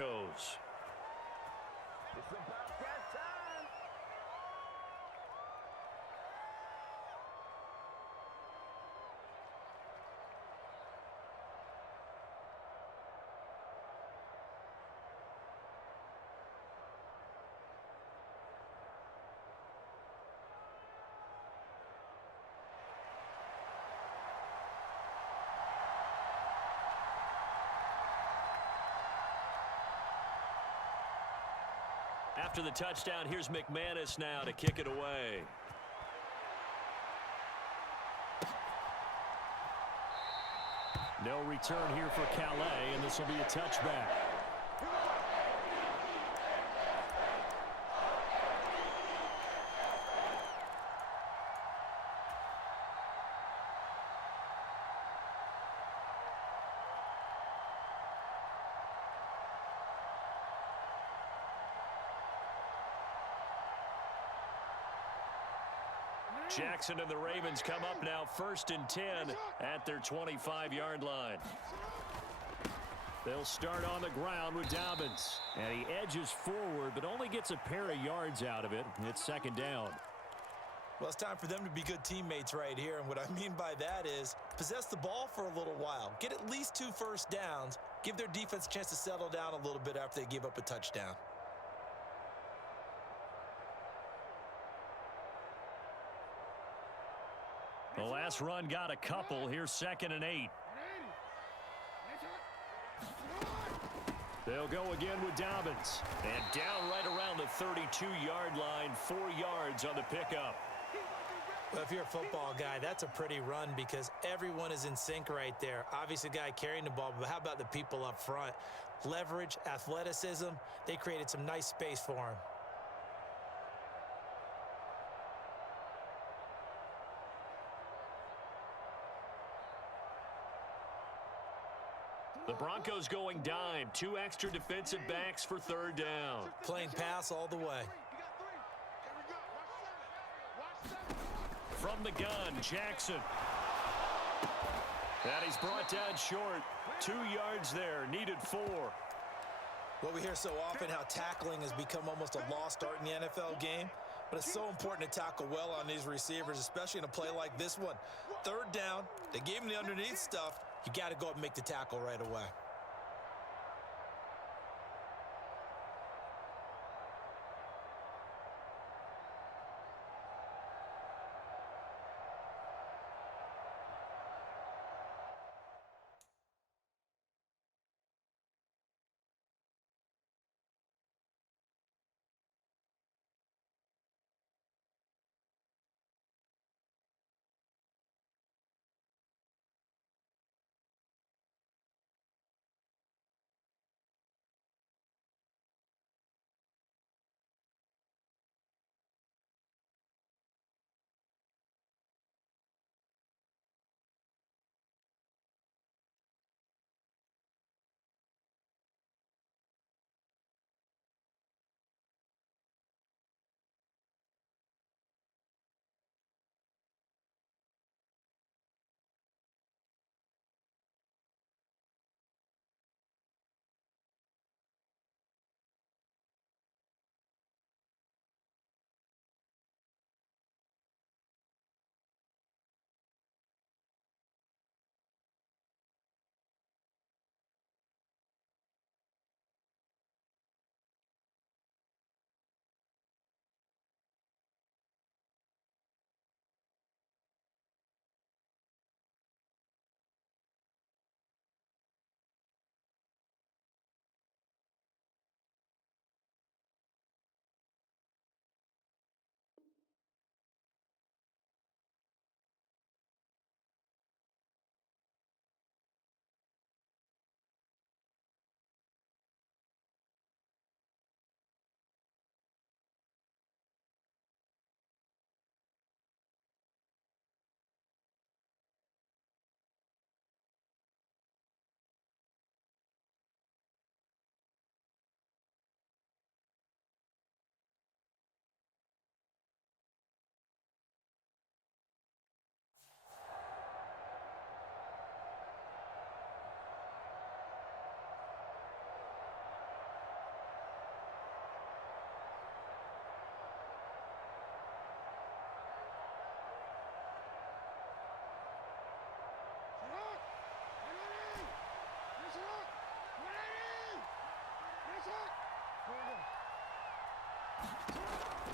Broncos. It's about that time. After the touchdown, here's McManus now to kick it away. No return here for Calais, and this will be a touchback. Jackson and the Ravens come up now 1st and 10 at their 25-yard line. They'll start on the ground with Dobbins. And he edges forward, but only gets a pair of yards out of it. It's 2nd down. Well, it's time for them to be good teammates right here. And what I mean by that is possess the ball for a little while. Get at least 2 first downs. Give their defense a chance to settle down a little bit after they give up a touchdown. The last run got a couple. Here's 2nd and 8. They'll go again with Dobbins. And down right around the 32-yard line, 4 yards on the pickup. Well, if you're a football guy, that's a pretty run because everyone is in sync right there. Obviously, the guy carrying the ball, but how about the people up front? Leverage, athleticism, they created some nice space for him. The Broncos going dime. 2 extra defensive backs for 3rd down. Playing pass all the way. From the gun, Jackson. And he's brought down short. 2 yards there, needed 4. Well, we hear so often how tackling has become almost a lost art in the NFL game. But it's so important to tackle well on these receivers, especially in a play like this one. 3rd down, they gave him the underneath stuff. You got to go up and make the tackle right away.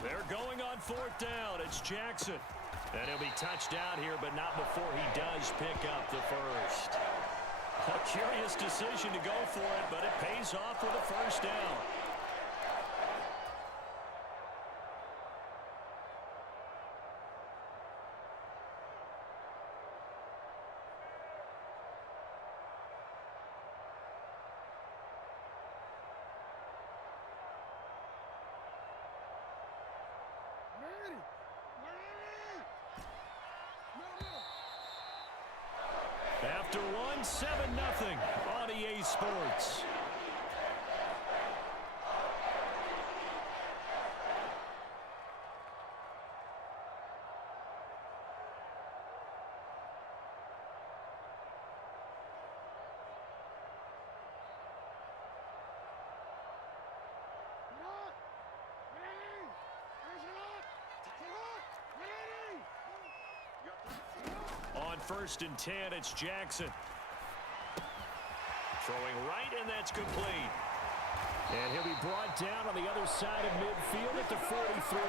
They're going on 4th down. It's Jackson. And he'll be touched out here, but not before he does pick up the first. A curious decision to go for it, but it pays off with a first down. After one, 7-0 on EA Sports. On 1st and 10, it's Jackson. Throwing right, and that's complete. And he'll be brought down on the other side of midfield at the 43.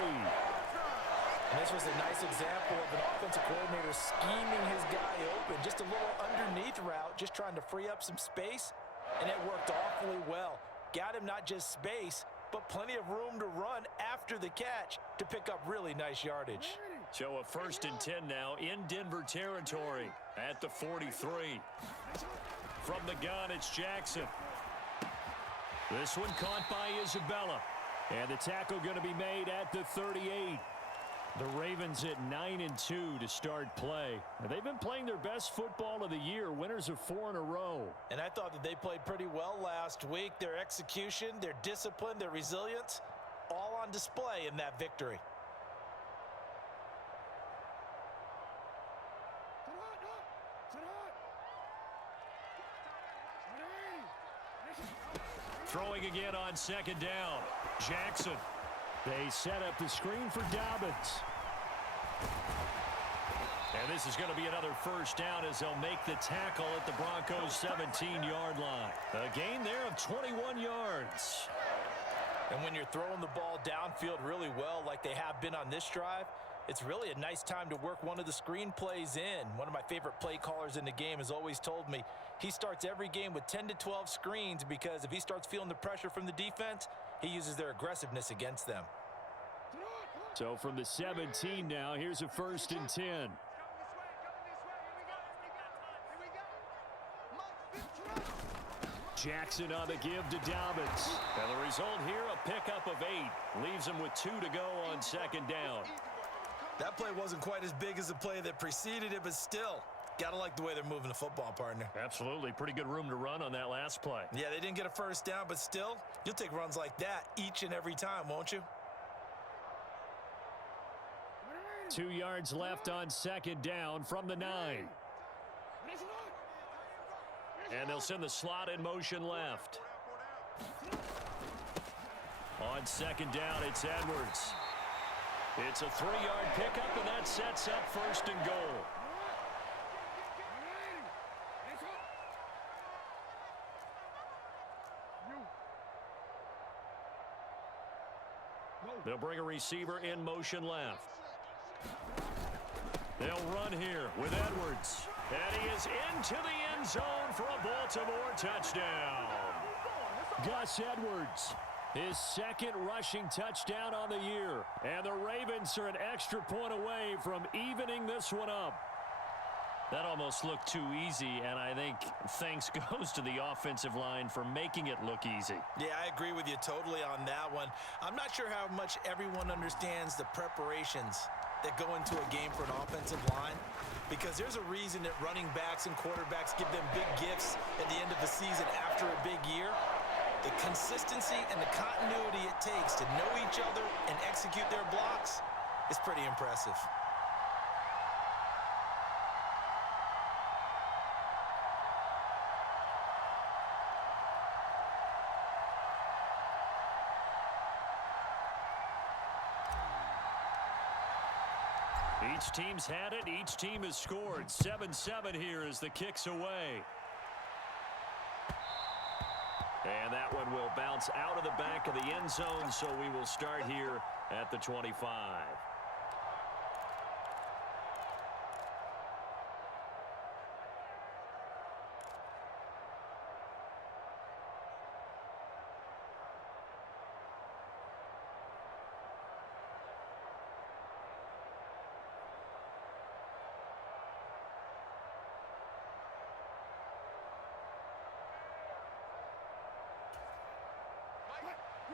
And this was a nice example of an offensive coordinator scheming his guy open. Just a little underneath route, just trying to free up some space, and it worked awfully well. Got him not just space, but plenty of room to run after the catch to pick up really nice yardage. So a 1st and 10 now in Denver territory at the 43. From the gun, it's Jackson. This one caught by Isabella. And the tackle going to be made at the 38. The Ravens at 9-2 to start play. They've been playing their best football of the year, winners of 4 in a row. And I thought that they played pretty well last week. Their execution, their discipline, their resilience, all on display in that victory. Throwing again on 2nd down. Jackson. They set up the screen for Dobbins. And this is going to be another first down as they'll make the tackle at the Broncos' 17-yard line. A gain there of 21 yards. And when you're throwing the ball downfield really well like they have been on this drive, it's really a nice time to work one of the screen plays in. One of my favorite play callers in the game has always told me he starts every game with 10 to 12 screens because if he starts feeling the pressure from the defense, he uses their aggressiveness against them. So from the 17 now, here's a 1st and 10. Jackson on the give to Dobbins. And the result here, a pickup of 8. Leaves him with 2 to go on 2nd down. That play wasn't quite as big as the play that preceded it, but still, got to like the way they're moving the football, partner. Absolutely. Pretty good room to run on that last play. Yeah, they didn't get a first down, but still, you'll take runs like that each and every time, won't you? 2 yards left on 2nd down from the 9. And they'll send the slot in motion left. On 2nd down, it's Edwards. It's a 3-yard pickup, and that sets up 1st and goal. They'll bring a receiver in motion left. They'll run here with Edwards. And he is into the end zone for a Baltimore touchdown. Gus Edwards, his 2nd rushing touchdown on the year. And the Ravens are an extra point away from evening this one up. That almost looked too easy, and I think thanks goes to the offensive line for making it look easy. Yeah, I agree with you totally on that one. I'm not sure how much everyone understands the preparations that go into a game for an offensive line, because there's a reason that running backs and quarterbacks give them big gifts at the end of the season after a big year. The consistency and the continuity it takes to know each other and execute their blocks is pretty impressive. Each team's had it. Each team has scored. 7-7 here as the kick's away. And that one will bounce out of the back of the end zone, so we will start here at the 25.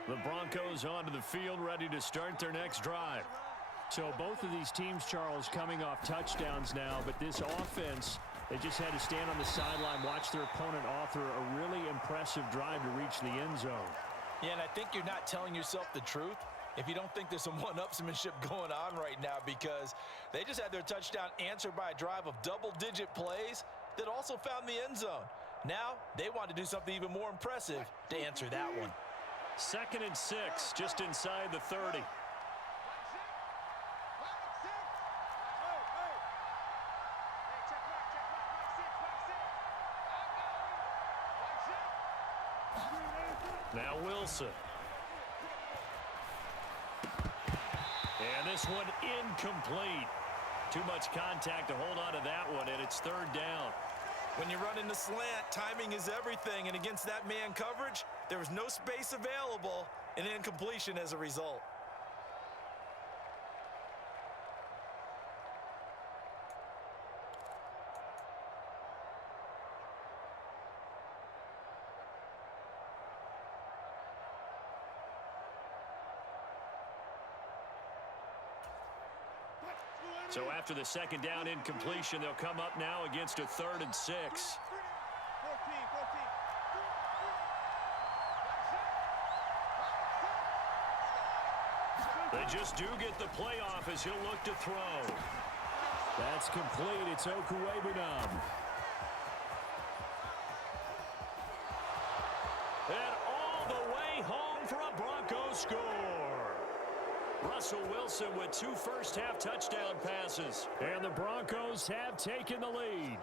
The Broncos onto the field, ready to start their next drive. So both of these teams, Charles, coming off touchdowns now, but this offense, they just had to stand on the sideline, watch their opponent author a really impressive drive to reach the end zone. Yeah, and I think you're not telling yourself the truth if you don't think there's some one-upsmanship going on right now, because they just had their touchdown answered by a drive of double-digit plays that also found the end zone. Now they want to do something even more impressive to answer that one. 2nd and 6, just inside the 30. Now Wilson. And this one incomplete. Too much contact to hold on to that one, and it's 3rd down. When you run in the slant, timing is everything, and against that man coverage, there was no space available, and incompletion as a result. So after the 2nd down incompletion, they'll come up now against a 3rd and 6. They just do get the playoff as he'll look to throw. That's complete. It's Okuwebunam. And all the way home for a Broncos score. Russell Wilson with 2 first-half touchdown passes. And the Broncos have taken the lead.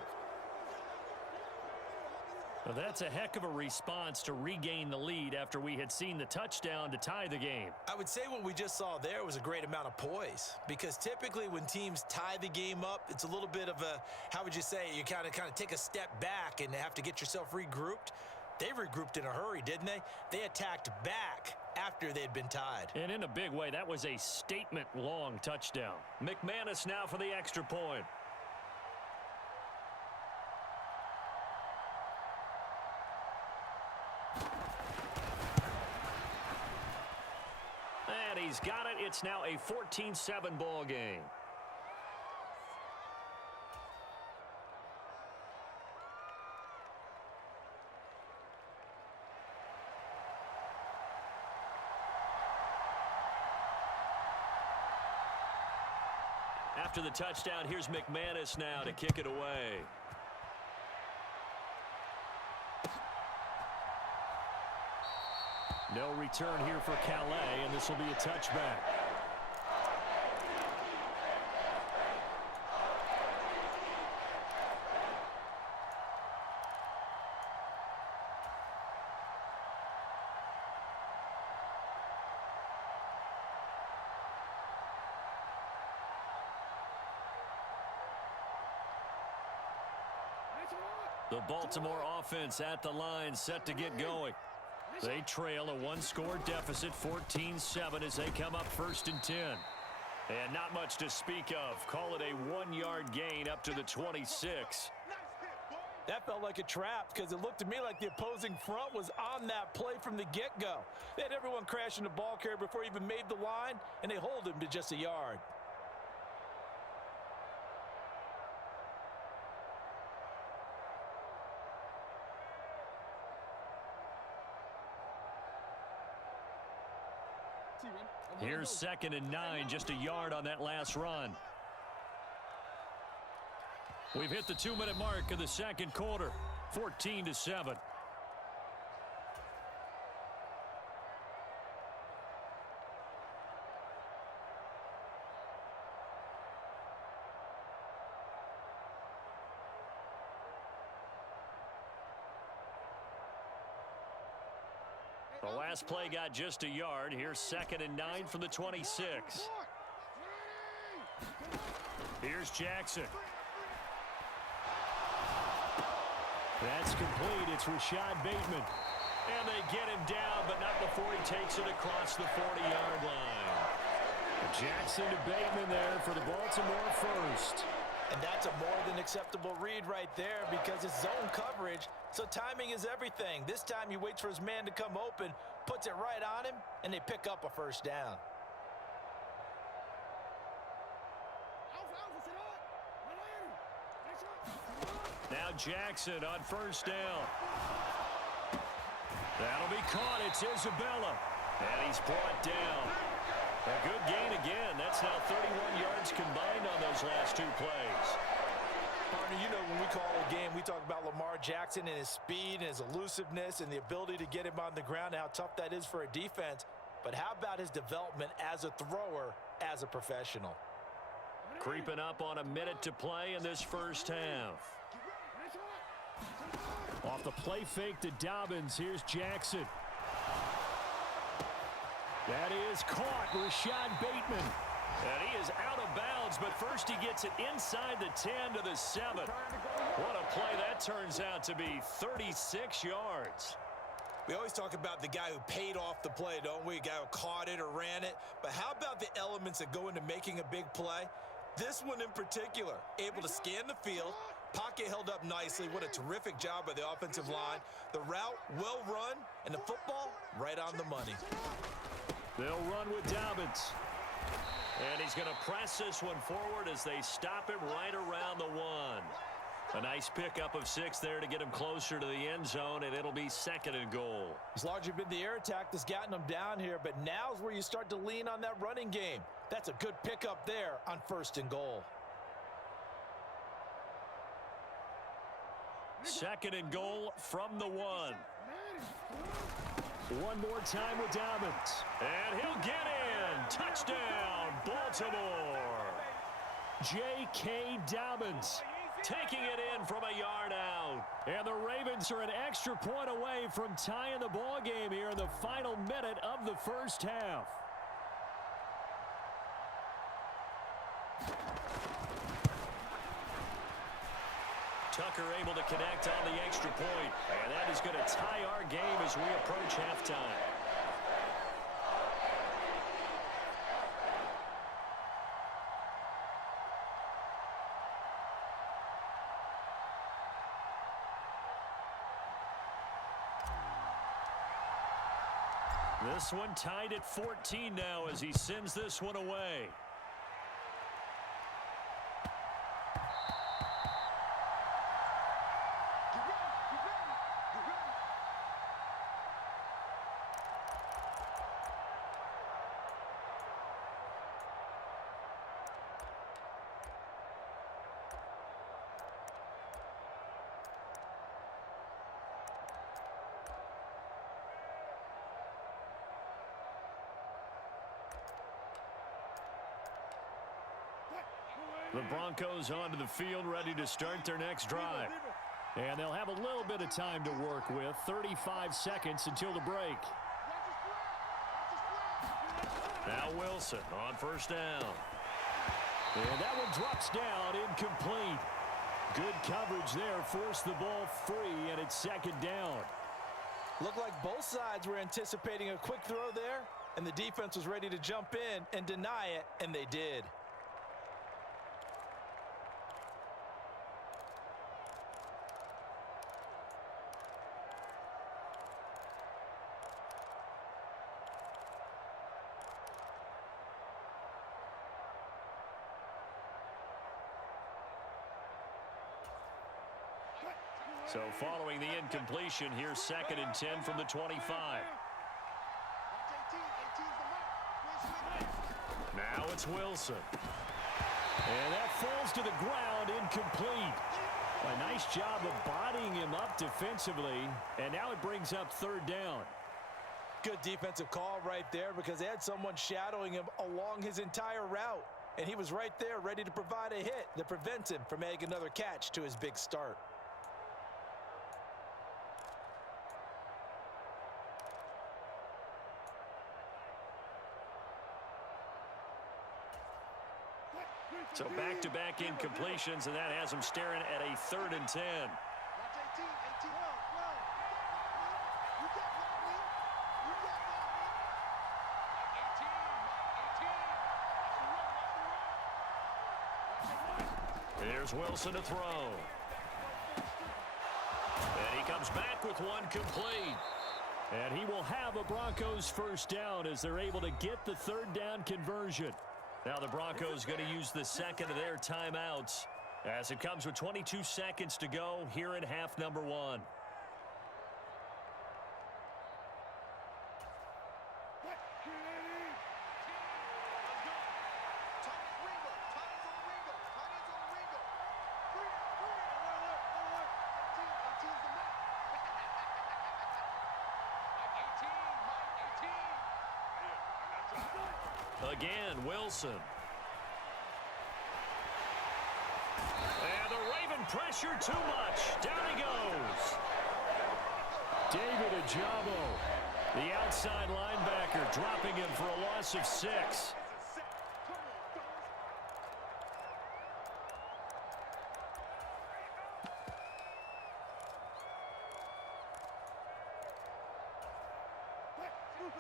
Well, that's a heck of a response to regain the lead after we had seen the touchdown to tie the game. I would say what we just saw there was a great amount of poise, because typically when teams tie the game up, it's a little bit of a, how would you say, you kind of take a step back and have to get yourself regrouped. They regrouped in a hurry, didn't they? They attacked back after they'd been tied. And in a big way, that was a statement-long touchdown. McManus now for the extra point. And he's got it. It's now a 14-7 ball game. After the touchdown, here's McManus now to kick it away. No return here for Calais, and this will be a touchback. The Baltimore offense at the line, set to get going. They trail a 1-score deficit, 14-7, as they come up 1st and 10. And not much to speak of. Call it a 1-yard gain up to the 26. That felt like a trap, because it looked to me like the opposing front was on that play from the get-go. They had everyone crashing the ball carrier before he even made the line, and they hold him to just a yard. Here's 2nd and 9, just a yard on that last run. We've hit the 2-minute mark of the 2nd quarter, 14-7. The last play got just a yard. Here's 2nd and 9 from the 26. Here's Jackson. That's complete. It's Rashad Bateman. And they get him down, but not before he takes it across the 40-yard line. Jackson to Bateman there for the Baltimore first. And that's a more than acceptable read right there because it's zone coverage, so timing is everything. This time he waits for his man to come open, puts it right on him, and they pick up a first down. Now Jackson on first down. That'll be caught. It's Isabella. And he's brought down. A good gain again. That's now 31 yards combined on those last 2 plays. Partner, you know when we call a game, we talk about Lamar Jackson and his speed and his elusiveness and the ability to get him on the ground and how tough that is for a defense. But how about his development as a thrower, as a professional? Creeping up on a minute to play in this first half. Off the play fake to Dobbins. Here's Jackson. That is caught. Rashad Bateman. And he is out of bounds, but first he gets it inside the 10 to the 7. What a play that turns out to be, 36 yards. We always talk about the guy who paid off the play, don't we? A guy who caught it or ran it. But how about the elements that go into making a big play? This one in particular, able to scan the field, pocket held up nicely. What a terrific job by the offensive line. The route well run, and the football right on the money. They'll run with Dobbins. And he's going to press this one forward as they stop him right around the 1. A nice pickup of 6 there to get him closer to the end zone, and it'll be 2nd and goal. It's largely been the air attack that's gotten them down here, but now's where you start to lean on that running game. That's a good pickup there on 1st and goal. 2nd and goal from the 1. One more time with Dobbins. And he'll get in. Touchdown, Baltimore. J.K. Dobbins taking it in from a yard out. And the Ravens are an extra point away from tying the ball game here in the final minute of the first half. Tucker able to connect on the extra point. And that is going to tie our game as we approach halftime. This one tied at 14 now as he sends this one away. The Broncos onto the field, ready to start their next drive. And they'll have a little bit of time to work with. 35 seconds until the break. Now Wilson on first down. And that one drops down, incomplete. Good coverage there, forced the ball free, and it's 2nd down. Looked like both sides were anticipating a quick throw there, and the defense was ready to jump in and deny it, and they did. So following the incompletion, here's 2nd and 10 from the 25. Now it's Wilson. And that falls to the ground, incomplete. A nice job of bodying him up defensively, and now it brings up 3rd down. Good defensive call right there because they had someone shadowing him along his entire route, and he was right there ready to provide a hit that prevents him from adding another catch to his big start. So back-to-back incompletions, and that has them staring at a 3rd and 10. Here's Wilson to throw. And he comes back with one complete. And he will have a Broncos first down as they're able to get the 3rd down conversion. Now the Broncos going to use the second of their timeouts as it comes with 22 seconds to go here in half number 1. Again, Wilson. And the Raven pressure too much. Down he goes. David Ajabo, the outside linebacker, dropping him for a loss of 6.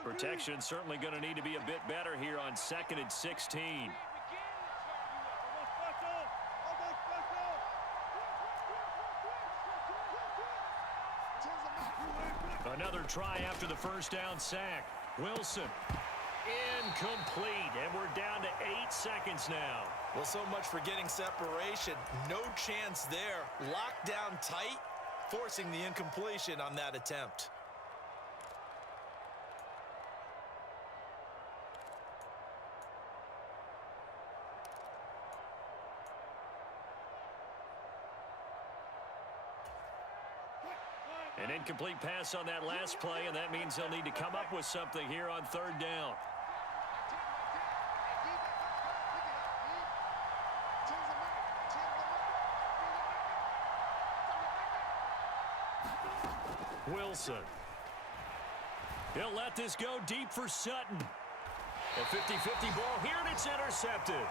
Protection certainly going to need to be a bit better here on 2nd and 16. Another try after the first down sack. Wilson. Incomplete. And we're down to 8 seconds now. Well, so much for getting separation. No chance there. Locked down tight, forcing the incompletion on that attempt. An incomplete pass on that last play, and that means they'll need to come up with something here on 3rd down. Wilson. He'll let this go deep for Sutton. A 50-50 ball here, and it's intercepted.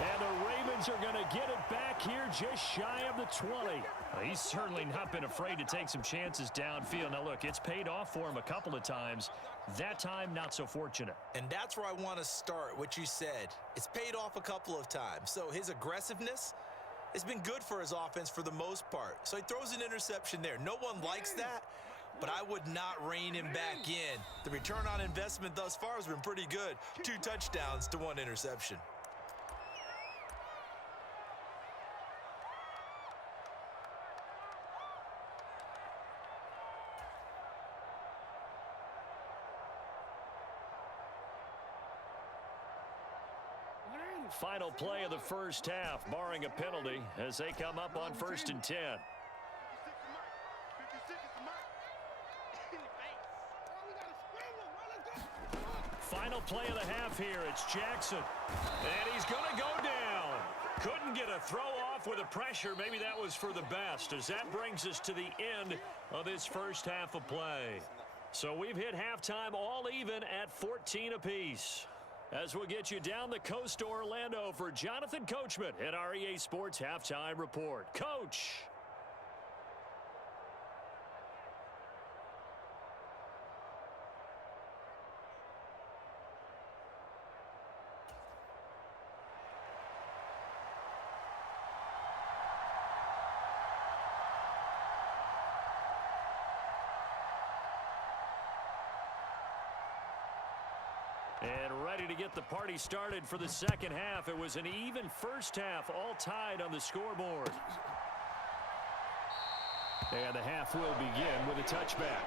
And the Ravens are going to get it back here just shy of the 20. He's certainly not been afraid to take some chances downfield. Now, look, it's paid off for him a couple of times. That time, not so fortunate. And that's where I want to start, what you said. It's paid off a couple of times. So his aggressiveness has been good for his offense for the most part. So he throws an interception there. No one likes that, but I would not rein him back in. The return on investment thus far has been pretty good. 2 touchdowns to 1 interception. Final play of the first half, barring a penalty, as they come up on 1st and 10. Final play of the half here. It's Jackson. And he's going to go down. Couldn't get a throw off with the pressure. Maybe that was for the best, as that brings us to the end of this first half of play. So we've hit halftime all even at 14 apiece. As we'll get you down the coast to Orlando for Jonathan Coachman at our EA Sports Halftime Report. Coach. And ready to get the party started for the second half. It was an even first half, all tied on the scoreboard. And the half will begin with a touchback.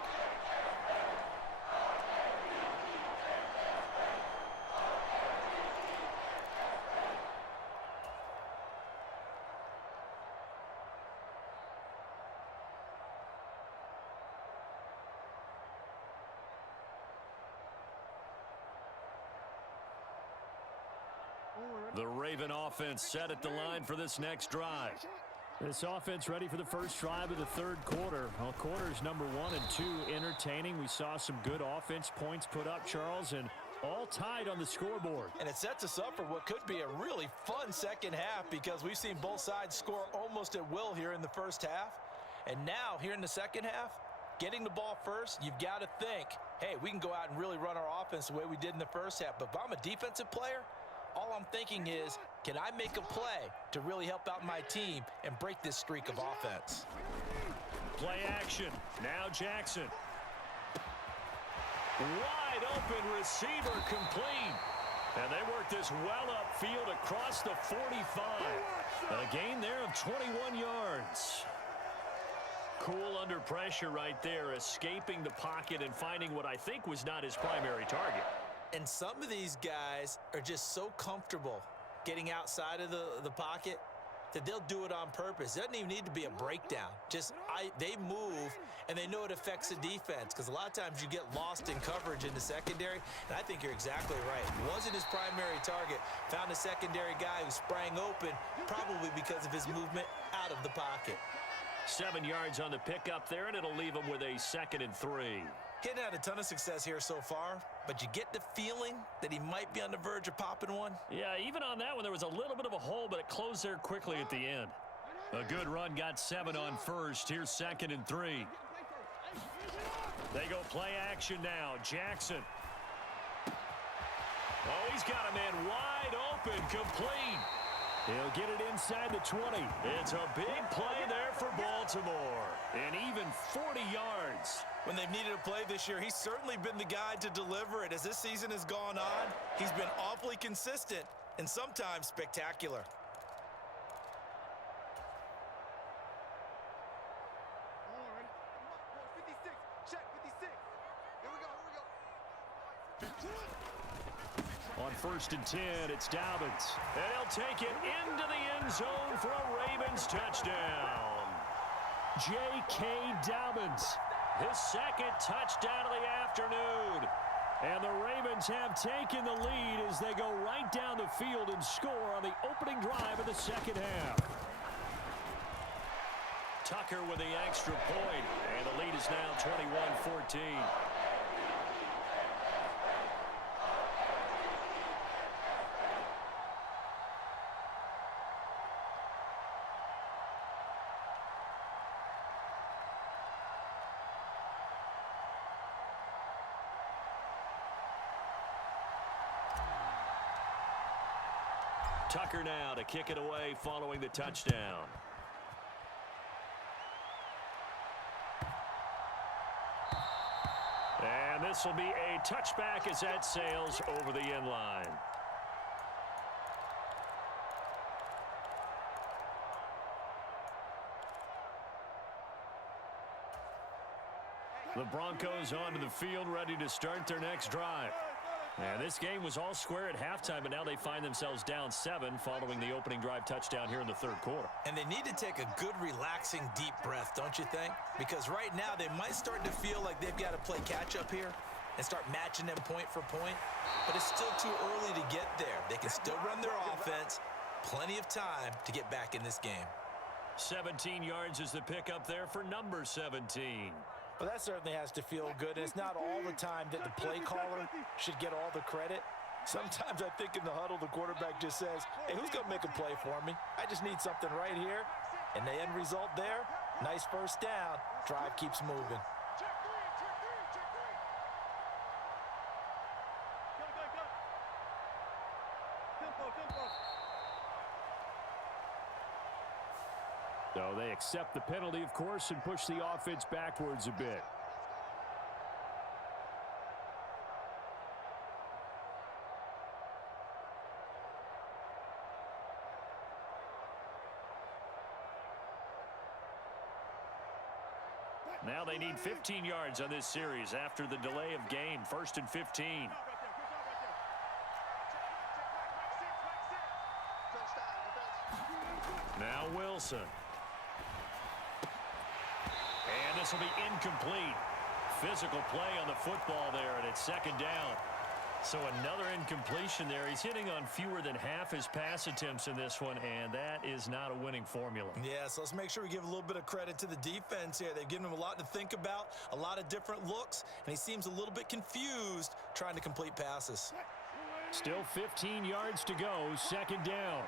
The Raven offense set at the line for this next drive. This offense ready for the first drive of the 3rd quarter. Well, quarters number 1 and 2 entertaining. We saw some good offense points put up, Charles, and All tied on the scoreboard. And it sets us up for what could be a really fun second half because we've seen both sides score almost at will here in the first half. And now, here in the second half, getting the ball first, you've got to think, hey, we can go out and really run our offense the way we did in the first half. But if I'm a defensive player, all I'm thinking is, can I make a play to really help out my team and break this streak of offense? Play action. Now Jackson. Wide open receiver complete. And they work this well upfield across the 45. A gain there of 21 yards. Cool under pressure right there, escaping the pocket and finding what I think was not his primary target. And some of these guys are just so comfortable getting outside of the pocket that they'll do it on purpose. It doesn't even need to be a breakdown. They move, and they know it affects the defense because a lot of times you get lost in coverage in the secondary, and I think you're exactly right. Wasn't his primary target. Found a secondary guy who sprang open, probably because of his movement out of the pocket. 7 yards on the pickup there, and it'll leave him with a 2nd and 3. He hadn't had a ton of success here so far, but you get the feeling that he might be on the verge of popping one. Yeah, even on that one, there was a little bit of a hole, but it closed there quickly at the end. A good run, got 7 on first. Here's 2nd and 3. They go play action now. Jackson. Oh, he's got a man wide open, complete. He'll get it inside the 20. It's a big play there for Baltimore. And even 40 yards. When they've needed a play this year, he's certainly been the guy to deliver it. As this season has gone on, he's been awfully consistent and sometimes spectacular. On 1st and 10, it's Dobbins. And he'll take it into the end zone for a Ravens touchdown. J.K. Dobbins, his 2nd touchdown of the afternoon. And the Ravens have taken the lead as they go right down the field and score on the opening drive of the second half. Tucker with the extra point, and the lead is now 21-14. Tucker now to kick it away following the touchdown. And this will be a touchback as that sails over the end line. The Broncos onto the field, ready to start their next drive. And this game was all square at halftime, but now they find themselves down 7 following the opening drive touchdown here in the third quarter. And they need to take a good, relaxing, deep breath, don't you think? Because right now they might start to feel like they've got to play catch-up here and start matching them point for point. But it's still too early to get there. They can still run their offense. Plenty of time to get back in this game. 17 yards is the pickup there for number 17. Well, that certainly has to feel good, and it's not all the time that the play caller should get all the credit. Sometimes I think in the huddle, the quarterback just says, hey, who's going to make a play for me? I just need something right here. And the end result there, nice first down. Drive keeps moving. So they accept the penalty, of course, and push the offense backwards a bit. Now they need 15 yards on this series after the delay of game. 1st and 15. Now Wilson. And this will be incomplete. Physical play on the football there, and it's 2nd down. So another incompletion there. He's hitting on fewer than half his pass attempts in this one, and that is not a winning formula. Yeah, so let's make sure we give a little bit of credit to the defense here. They've given him a lot to think about, a lot of different looks, and he seems a little bit confused trying to complete passes. Still 15 yards to go, second down.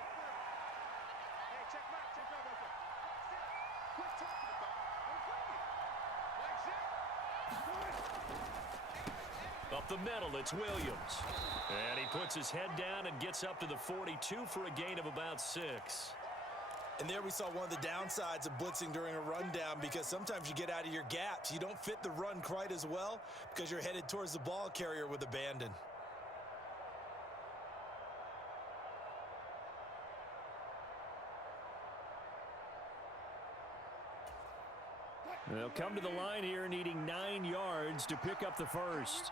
Up the middle, it's Williams. And he puts his head down and gets up to the 42 for a gain of about 6. And there we saw one of the downsides of blitzing during a rundown, because sometimes you get out of your gaps. You don't fit the run quite as well because you're headed towards the ball carrier with abandon. They'll come to the line here needing 9 yards to pick up the first.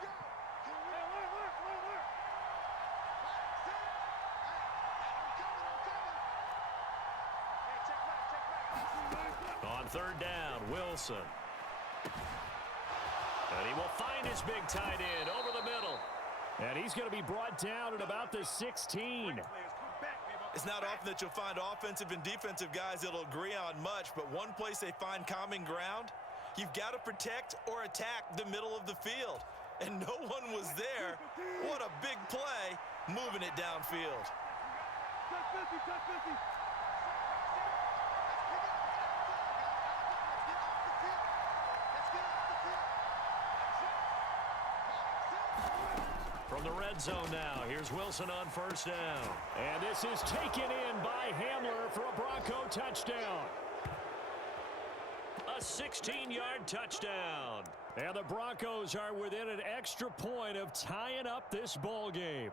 On third down, Wilson. And he will find his big tight end over the middle. And he's going to be brought down at about the 16. It's not often that you'll find offensive and defensive guys that'll agree on much, but one place they find common ground, you've got to protect or attack the middle of the field. And no one was there. What a big play, moving it downfield. From the red zone now, here's Wilson on first down. And this is taken in by Hamler for a Bronco touchdown. A 16-yard touchdown. And the Broncos are within an extra point of tying up this ball game.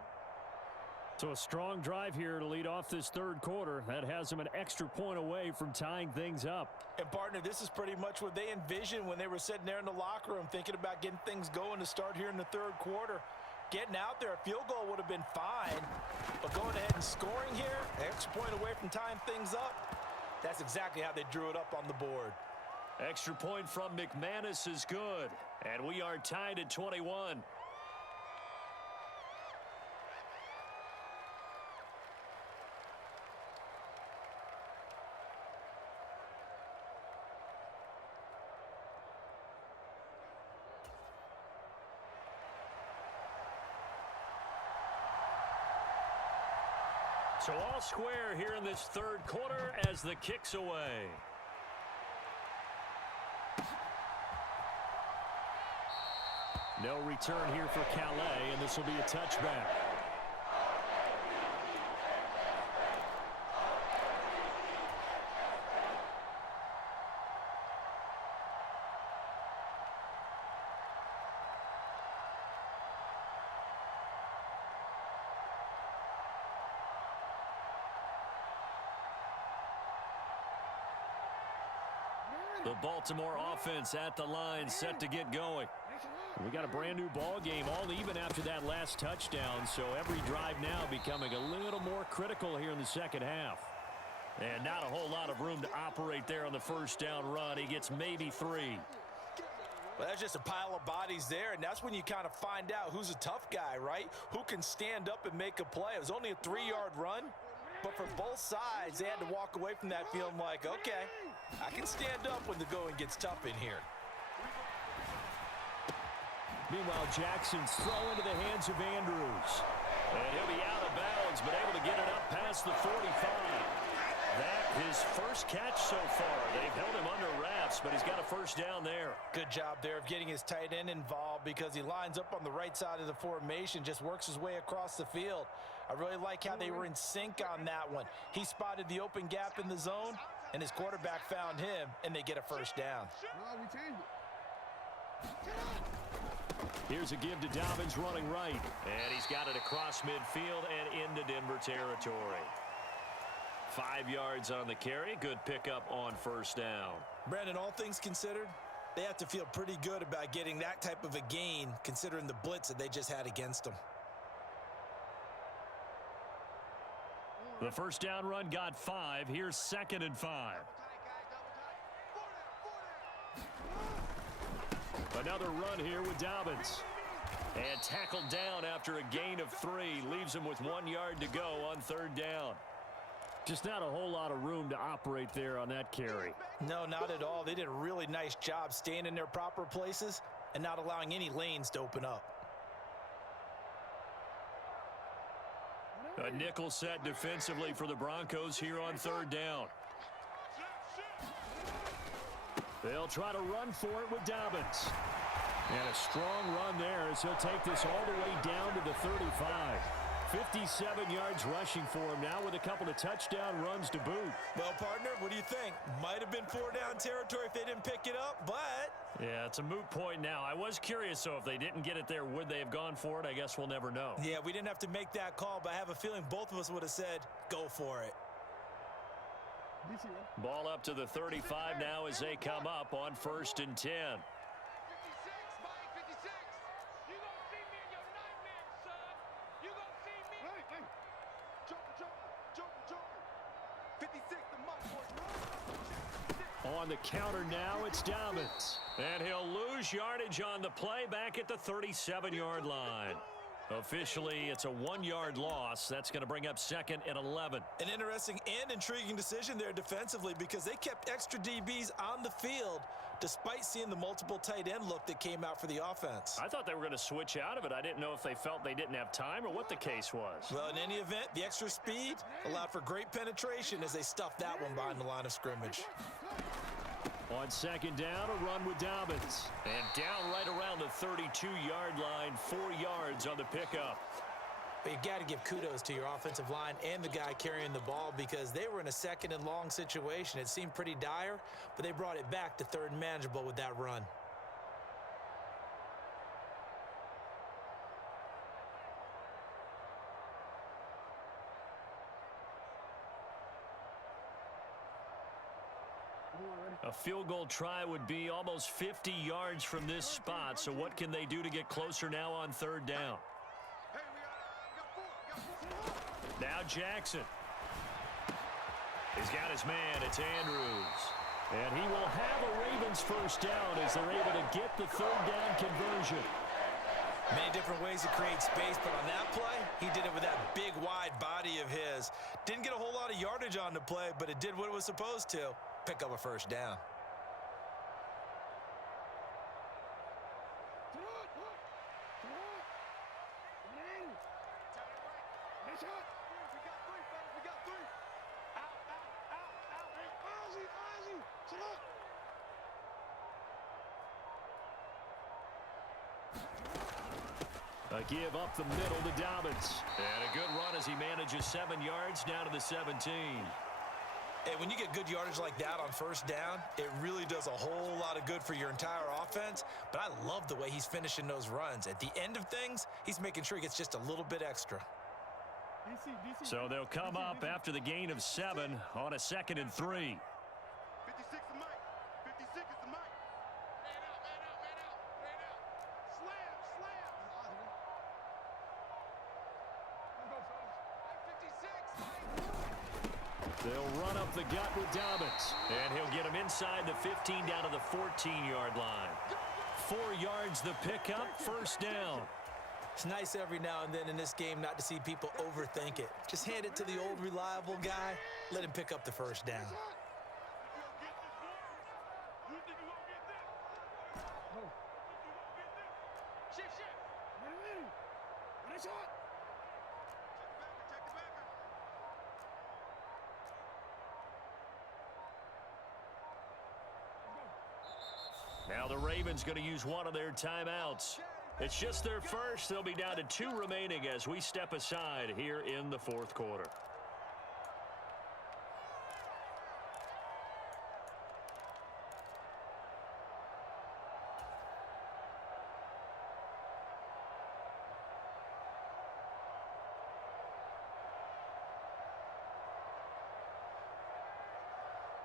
So a strong drive here to lead off this third quarter. That has them an extra point away from tying things up. And, partner, this is pretty much what they envisioned when they were sitting there in the locker room thinking about getting things going to start here in the third quarter. Getting out there, a field goal would have been fine, but going ahead and scoring here, an extra point away from tying things up, that's exactly how they drew it up on the board. Extra point from McManus is good, and we are tied at 21. So all square here in this third quarter as the kick's away. No return here for Calais, and this will be a touchback. The Baltimore offense at the line, set to get going. We got a brand new ball game, all even after that last touchdown, so every drive now becoming a little more critical here in the second half. And not a whole lot of room to operate there on the first down run. He gets maybe 3. Well, that's just a pile of bodies there, and that's when you kind of find out who's a tough guy, right? Who can stand up and make a play. It was only a 3-yard run, but for both sides, they had to walk away from that feeling like, okay, I can stand up when the going gets tough in here. Meanwhile, Jackson's throw into the hands of Andrews. And he'll be out of bounds, but able to get it up past the 45. That his first catch so far. They've held him under wraps, but he's got a first down there. Good job there of getting his tight end involved, because he lines up on the right side of the formation, just works his way across the field. I really like how they were in sync on that one. He spotted the open gap in the zone, and his quarterback found him, and they get a first down. Here's a give to Dobbins running right. And he's got it across midfield and into Denver territory. 5 yards on the carry. Good pickup on first down. Brandon, all things considered, they have to feel pretty good about getting that type of a gain, considering the blitz that they just had against them. The first down run got 5. Here's 2nd and 5. Another run here with Dobbins. And tackled down after a gain of 3. Leaves him with 1 yard to go on 3rd down. Just not a whole lot of room to operate there on that carry. No, not at all. They did a really nice job staying in their proper places and not allowing any lanes to open up. A nickel set defensively for the Broncos here on 3rd down. They'll try to run for it with Dobbins. And a strong run there as he'll take this all the way down to the 35. 57 yards rushing for him now with a couple of touchdown runs to boot. Well, partner, what do you think? Might have been 4-down territory if they didn't pick it up, but... Yeah, it's a moot point now. I was curious, so if they didn't get it there, would they have gone for it? I guess we'll never know. Yeah, we didn't have to make that call, but I have a feeling both of us would have said, go for it. Ball up to the 35 now as they come up on 1st and 10. On the counter now, it's Dobbins. And he'll lose yardage on the play back at the 37-yard line. Officially, it's a 1-yard loss. That's going to bring up 2nd and 11. An interesting and intriguing decision there defensively because they kept extra DBs on the field despite seeing the multiple tight end look that came out for the offense. I thought they were going to switch out of it. I didn't know if they felt they didn't have time or what the case was. Well, in any event, the extra speed allowed for great penetration as they stuffed that one behind the line of scrimmage. On 2nd down, a run with Dobbins. And down right around the 32-yard line, 4 yards on the pickup. But you got to give kudos to your offensive line and the guy carrying the ball because they were in a 2nd and long situation. It seemed pretty dire, but they brought it back to 3rd and manageable with that run. A field goal try would be almost 50 yards from this spot. So what can they do to get closer now on 3rd down? Now Jackson. He's got his man. It's Andrews. And he will have a Ravens 1st down as they're able to get the 3rd down conversion. Many different ways to create space, but on that play, he did it with that big, wide body of his. Didn't get a whole lot of yardage on the play, but it did what it was supposed to. Pick up a 1st down. A give up the middle to Dobbins. And a good run as he manages 7 yards down to the 17. Hey, when you get good yardage like that on 1st down, it really does a whole lot of good for your entire offense. But I love the way he's finishing those runs. At the end of things, he's making sure he gets just a little bit extra. So they'll come up after the gain of 7 on a 2nd and 3. 56 the mic. 56 is the mic. Man out, man out, man out, man out. Slam, slam. They'll run up the gut with Dobbins. And he'll get him inside the 15 down to the 14-yard line. 4 yards the pickup, 1st down. It's nice every now and then in this game not to see people overthink it. Just hand it to the old reliable guy. Let him pick up the 1st down. Now the Ravens going to use one of their timeouts. It's just their first. They'll be down to 2 remaining as we step aside here in the 4th quarter.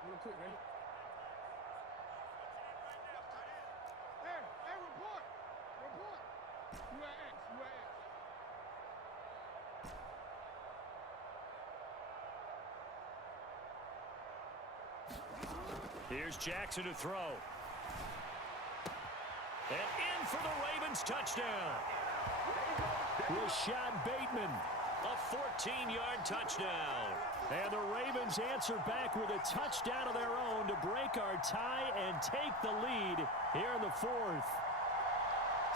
Real quick, man. Hey, report. Report. You at X. You at X. Here's Jackson to throw. And in for the Ravens touchdown. Rashad Bateman, a 14-yard touchdown. And the Ravens answer back with a touchdown of their own to break our tie and take the lead here in the fourth.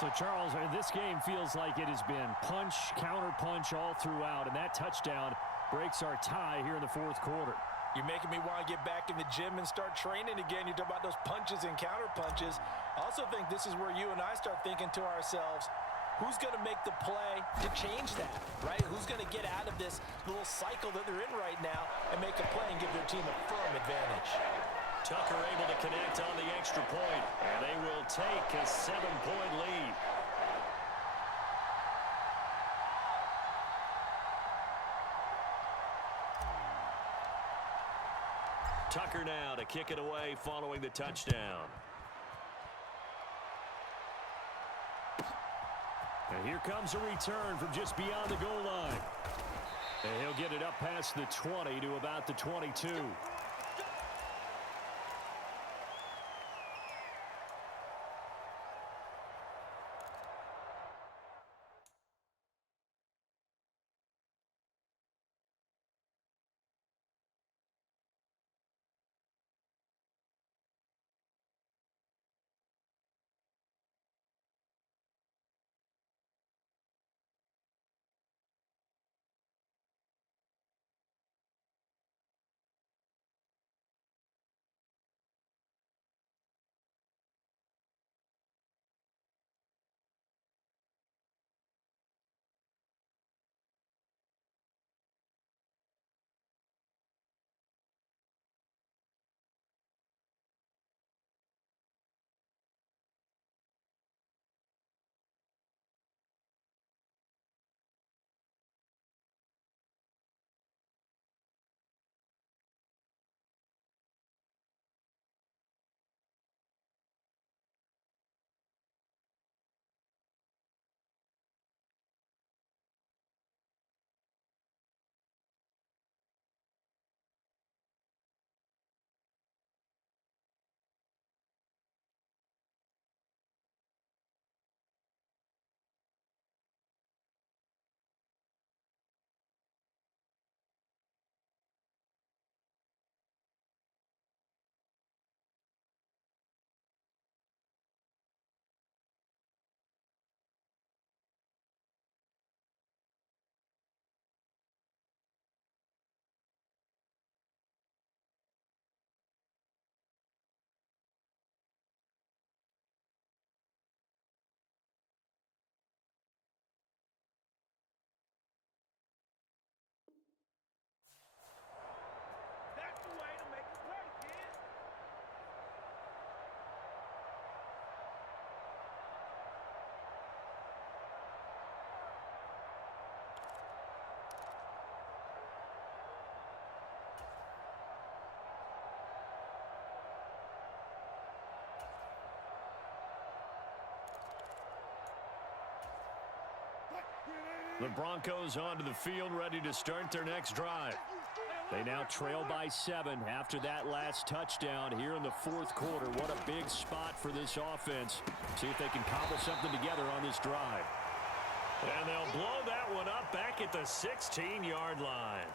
So, Charles, this game feels like it has been punch, counter-punch all throughout, and that touchdown breaks our tie here in the fourth quarter. You're making me want to get back in the gym and start training again. You talk about those punches and counter-punches. I also think this is where you and I start thinking to ourselves, who's going to make the play to change that, right? Who's going to get out of this little cycle that they're in right now and make a play and give their team a firm advantage? Tucker able to connect on the extra point, and they will take a 7-point lead. Tucker now to kick it away following the touchdown. And here comes a return from just beyond the goal line. And he'll get it up past the 20 to about the 22. That's the way to make a play, kid. The Broncos onto the field, ready to start their next drive. They now trail by 7 after that last touchdown here in the fourth quarter. What a big spot for this offense. See if they can cobble something together on this drive. And they'll blow that one up back at the 16-yard line.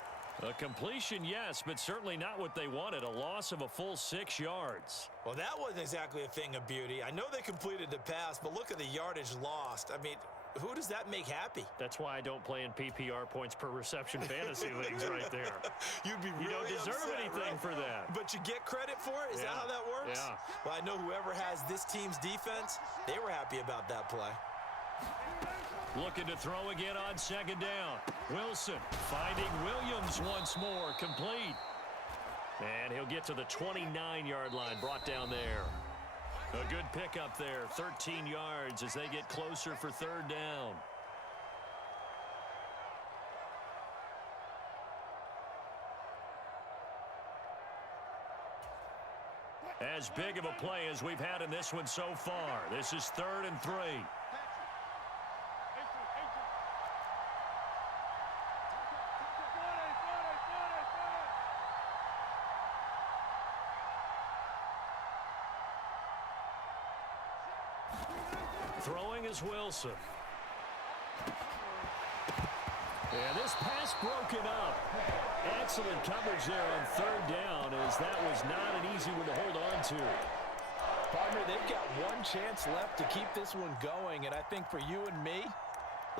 A completion, yes, but certainly not what they wanted. A loss of a full 6 yards. Well, that wasn't exactly a thing of beauty. I know they completed the pass, but look at the yardage lost. I mean, who does that make happy? That's why I don't play in PPR points per reception fantasy leagues right there. You'd be really You don't deserve upset, anything right? for that. But you get credit for it? Is that how that works? Yeah. Well, I know whoever has this team's defense, they were happy about that play. Looking to throw again on second down. Wilson finding Williams once more, complete. And he'll get to the 29-yard line, brought down there. A good pickup there, 13 yards as they get closer for third down. As big of a play as we've had in this one so far. This is 3rd and 3. Throwing is Wilson. And this pass broken up. Excellent coverage there on third down, as that was not an easy one to hold on to. Partner, they've got one chance left to keep this one going, and I think for you and me,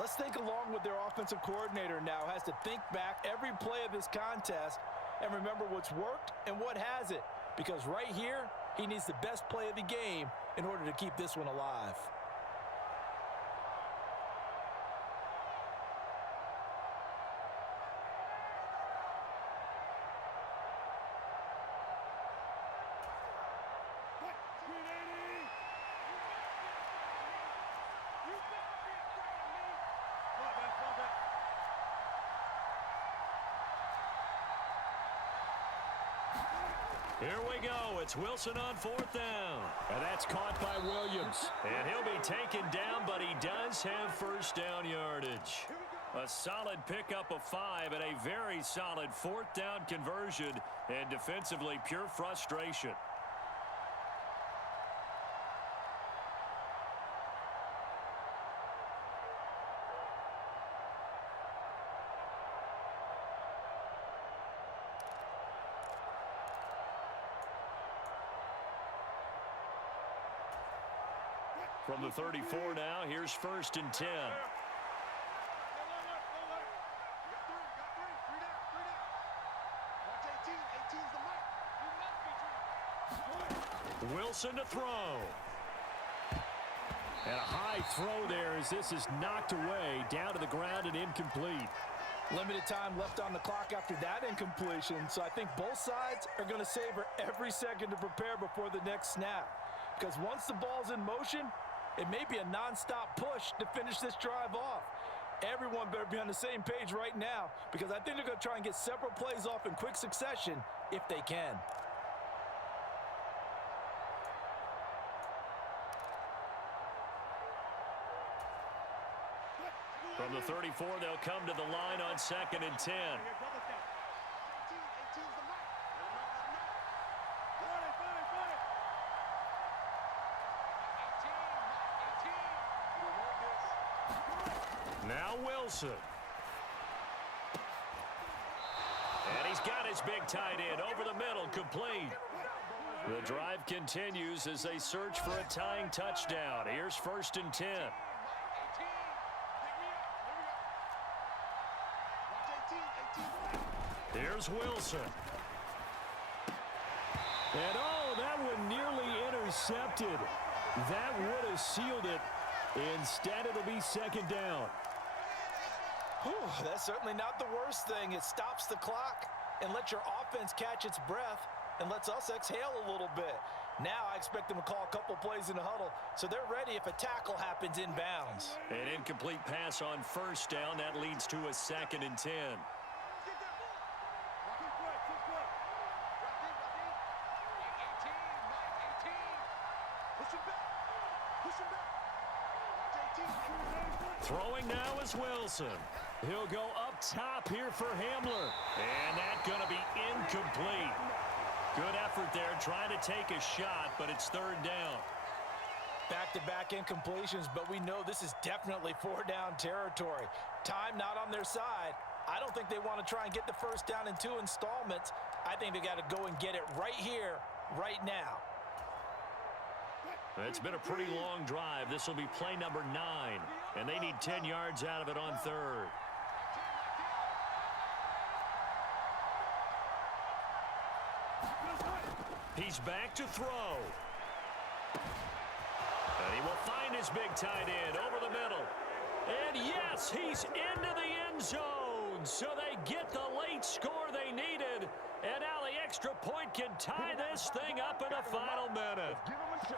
let's think along with their offensive coordinator now has to think back every play of this contest and remember what's worked and what hasn't, because right here, he needs the best play of the game in order to keep this one alive. Here we go. It's Wilson on fourth down. And that's caught by Williams. And he'll be taken down, but he does have first down yardage. A solid pickup of 5 and a very solid fourth down conversion, and defensively pure frustration. From the 34 now, here's first and 10. Wilson to throw. And a high throw there as this is knocked away, down to the ground and incomplete. Limited time left on the clock after that incompletion, so I think both sides are going to savor every second to prepare before the next snap. Because once the ball's in motion, it may be a non-stop push to finish this drive off. Everyone better be on the same page right now, because I think they're going to try and get several plays off in quick succession if they can. From the 34, they'll come to the line on second and 10. Now Wilson. And he's got his big tight end over the middle, complete. The drive continues as they search for a tying touchdown. Here's first and 10. Here's Wilson. And oh, that one nearly intercepted. That would have sealed it. Instead, it'll be second down. Whew, that's certainly not the worst thing. It stops the clock and lets your offense catch its breath and lets us exhale a little bit. Now I expect them to call a couple plays in the huddle, so they're ready if a tackle happens inbounds. An incomplete pass on first down. That leads to a second and 10. Throwing now is Wilson. He'll go up top here for Hamler. And that's going to be incomplete. Good effort there trying to take a shot, but it's third down. Back-to-back incompletions, but we know this is definitely four-down territory. Time not on their side. I don't think they want to try and get the first down in 2 installments. I think they got to go and get it right here, right now. It's been a pretty long drive. This will be play number 9, and they need 10 yards out of it on third. He's back to throw. And he will find his big tight end over the middle. And yes, he's into the end zone. So they get the late score they needed. And now the extra point can tie this thing up in the final minute.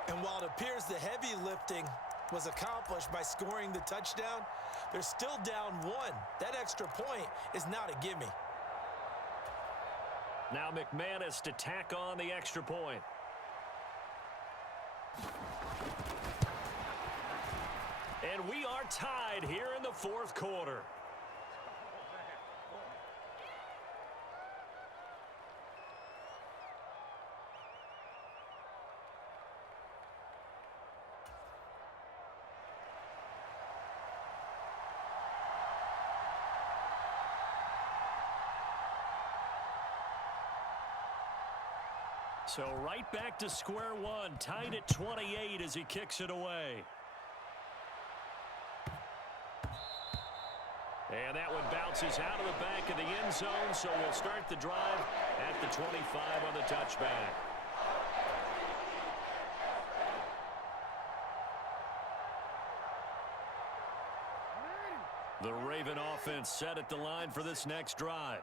And while it appears the heavy lifting was accomplished by scoring the touchdown, they're still down 1. That extra point is not a gimme. Now McManus to tack on the extra point. And we are tied here in the fourth quarter. So right back to square one, tied at 28 as he kicks it away. And that one bounces out of the back of the end zone, so we'll start the drive at the 25 on the touchback. The Raven offense set at the line for this next drive.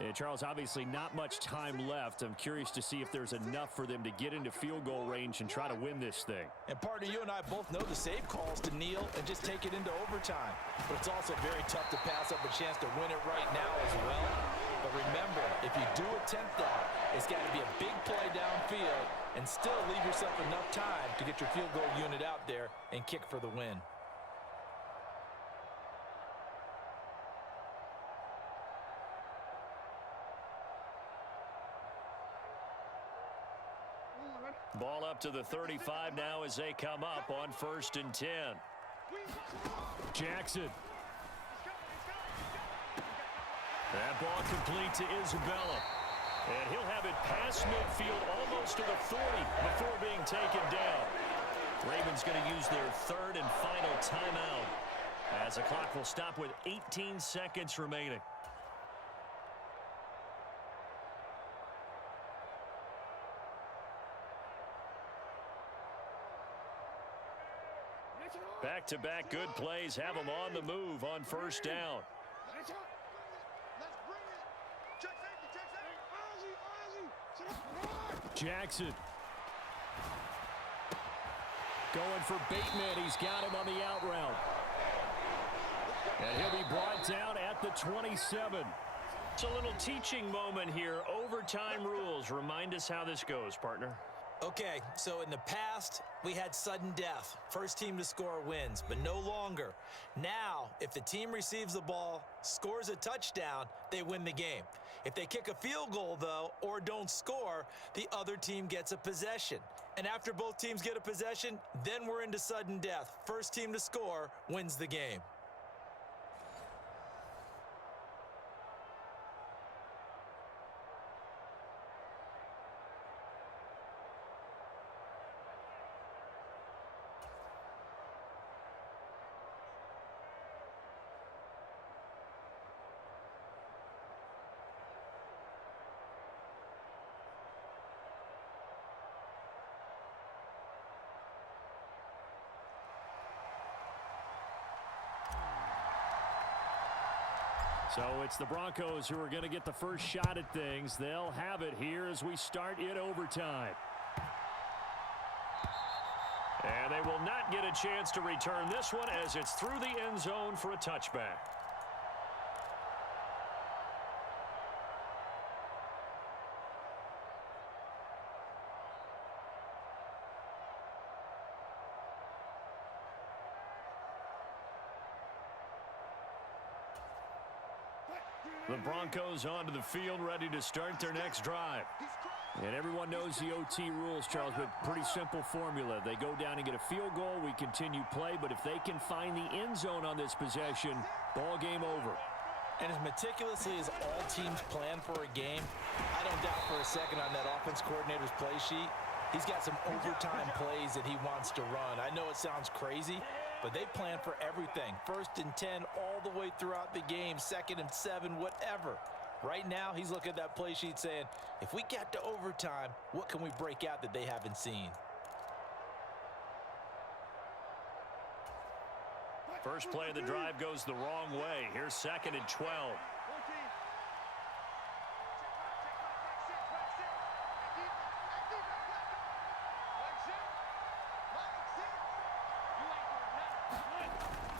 And Charles, obviously not much time left. I'm curious to see if there's enough for them to get into field goal range and try to win this thing. And partner, you and I both know the save calls to kneel and just take it into overtime. But it's also very tough to pass up a chance to win it right now as well. But remember, if you do attempt that, it's got to be a big play downfield and still leave yourself enough time to get your field goal unit out there and kick for the win. Ball up to the 35 now as they come up on 1st and 10. Jackson. That ball complete to Isabella. And he'll have it past midfield almost to the 40 before being taken down. Ravens going to use their 3rd and final timeout as the clock will stop with 18 seconds remaining. Back-to-back good plays have them on the move on 1st down. Jackson. Going for Bateman. He's got him on the out route. And he'll be brought down at the 27. It's a little teaching moment here. Overtime rules. Remind us how this goes, partner. Okay, so in the past, we had sudden death. First team to score wins, but no longer. Now, if the team receives the ball, scores a touchdown, they win the game. If they kick a field goal, though, or don't score, the other team gets a possession. And after both teams get a possession, then we're into sudden death. First team to score wins the game. So it's the Broncos who are going to get the first shot at things. They'll have it here as we start in overtime. And they will not get a chance to return this one as it's through the end zone for a touchback. The Broncos onto the field, ready to start their next drive. And everyone knows the OT rules, Charles, but pretty simple formula. They go down and get a field goal, we continue play, but if they can find the end zone on this possession, ball game over. And as meticulously as all teams plan for a game, I don't doubt for a second on that offense coordinator's play sheet, he's got some overtime plays that he wants to run. I know it sounds crazy, but they plan for everything. 1st and 10 all the way throughout the game, 2nd and 7, whatever. Right now, he's looking at that play sheet saying, if we get to overtime, what can we break out that they haven't seen? First play of the drive goes the wrong way. Here's 2nd and 12.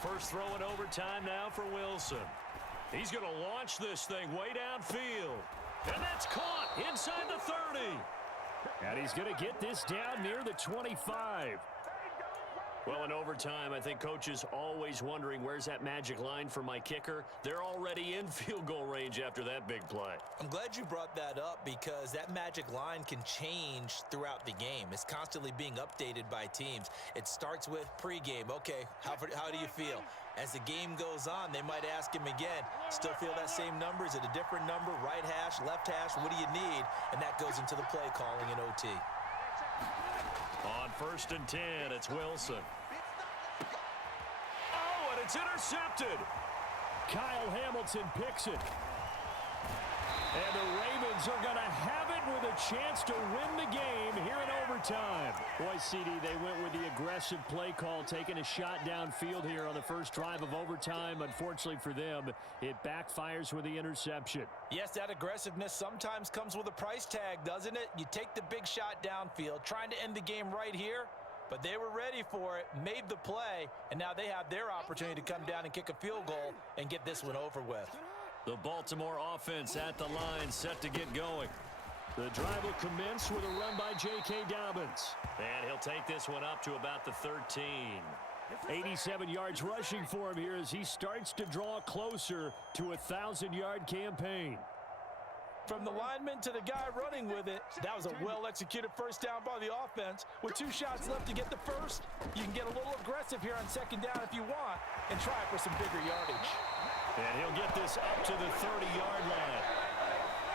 First throw in overtime now for Wilson. He's going to launch this thing way downfield. And that's caught inside the 30. And he's going to get this down near the 25. Well, in overtime, I think coaches always wondering, where's that magic line for my kicker? They're already in field goal range after that big play. I'm glad you brought that up because that magic line can change throughout the game. It's constantly being updated by teams. It starts with pregame. Okay, how do you feel? As the game goes on, they might ask him again, still feel that same number? Is it a different number? Right hash, left hash, what do you need? And that goes into the play calling in OT. On 1st and 10, it's Wilson. Oh, and it's intercepted. Kyle Hamilton picks it. And the Ravens are going to have it with a chance to win the game here in overtime. Boy, CD, they went with the aggressive play call, taking a shot downfield here on the first drive of overtime. Unfortunately for them, it backfires with the interception. Yes, that aggressiveness sometimes comes with a price tag, doesn't it? You take the big shot downfield, trying to end the game right here, but they were ready for it, made the play, and now they have their opportunity to come down and kick a field goal and get this one over with. The Baltimore offense at the line, set to get going. The drive will commence with a run by J.K. Dobbins. And he'll take this one up to about the 13. 87 yards rushing for him here as he starts to draw closer to a 1,000-yard campaign. From the lineman to the guy running with it, that was a well-executed first down by the offense. With 2 shots left to get the first, you can get a little aggressive here on second down if you want and try for some bigger yardage. And he'll get this up to the 30-yard line.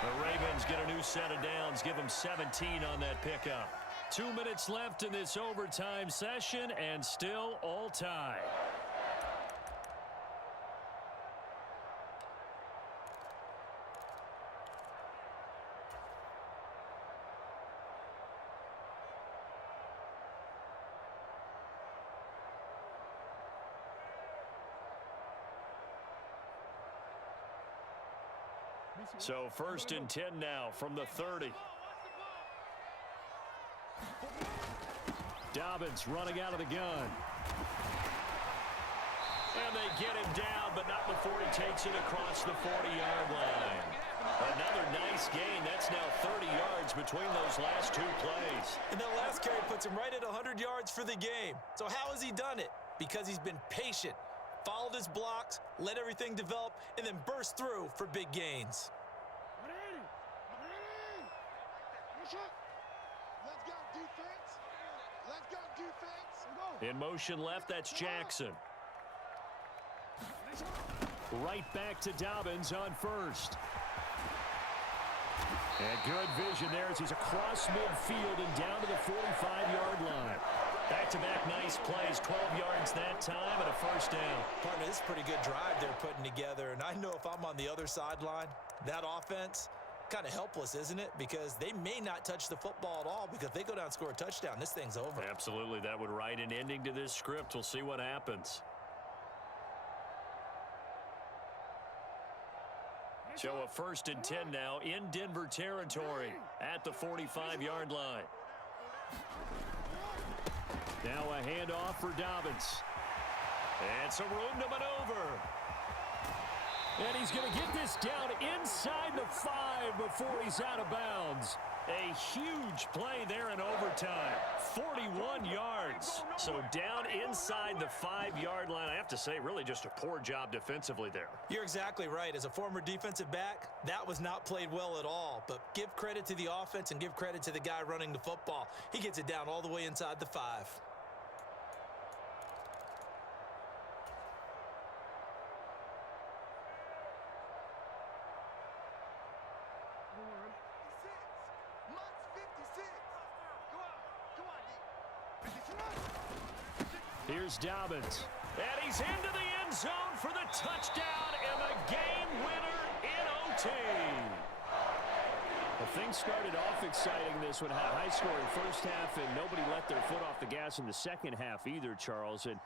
The Ravens get a new set of downs, give them 17 on that pickup. 2 minutes left in this overtime session, and still all tied. So 1st and 10 now from the 30. Dobbins running out of the gun. And they get him down, but not before he takes it across the 40-yard line. Another nice gain. That's now 30 yards between those last 2 plays. And that last carry puts him right at 100 yards for the game. So how has he done it? Because he's been patient, followed his blocks, let everything develop, and then burst through for big gains. In motion left, that's Jackson. Right back to Dobbins on 1st. And good vision there as he's across midfield and down to the 45-yard line. Back-to-back nice plays, 12 yards that time and a first down. Partner, this is a pretty good drive they're putting together. And I know if I'm on the other sideline, that offense, kind of helpless, isn't it? Because they may not touch the football at all, because if they go down and score a touchdown, this thing's over. Absolutely. That would write an ending to this script. We'll see what happens. So a 1st and 10 now in Denver territory at the 45-yard line. Now a handoff for Dobbins. And some room to maneuver. And he's going to get this down inside the 5 before he's out of bounds. A huge play there in overtime. 41 yards. So down inside the 5-yard line. I have to say, really just a poor job defensively there. You're exactly right. As a former defensive back, that was not played well at all. But give credit to the offense and give credit to the guy running the football. He gets it down all the way inside the 5. Here's Dobbins. And he's into the end zone for the touchdown and the game winner in OT. Well, things started off exciting this one. Had a high-scoring first half, and nobody let their foot off the gas in the second half either, Charles. And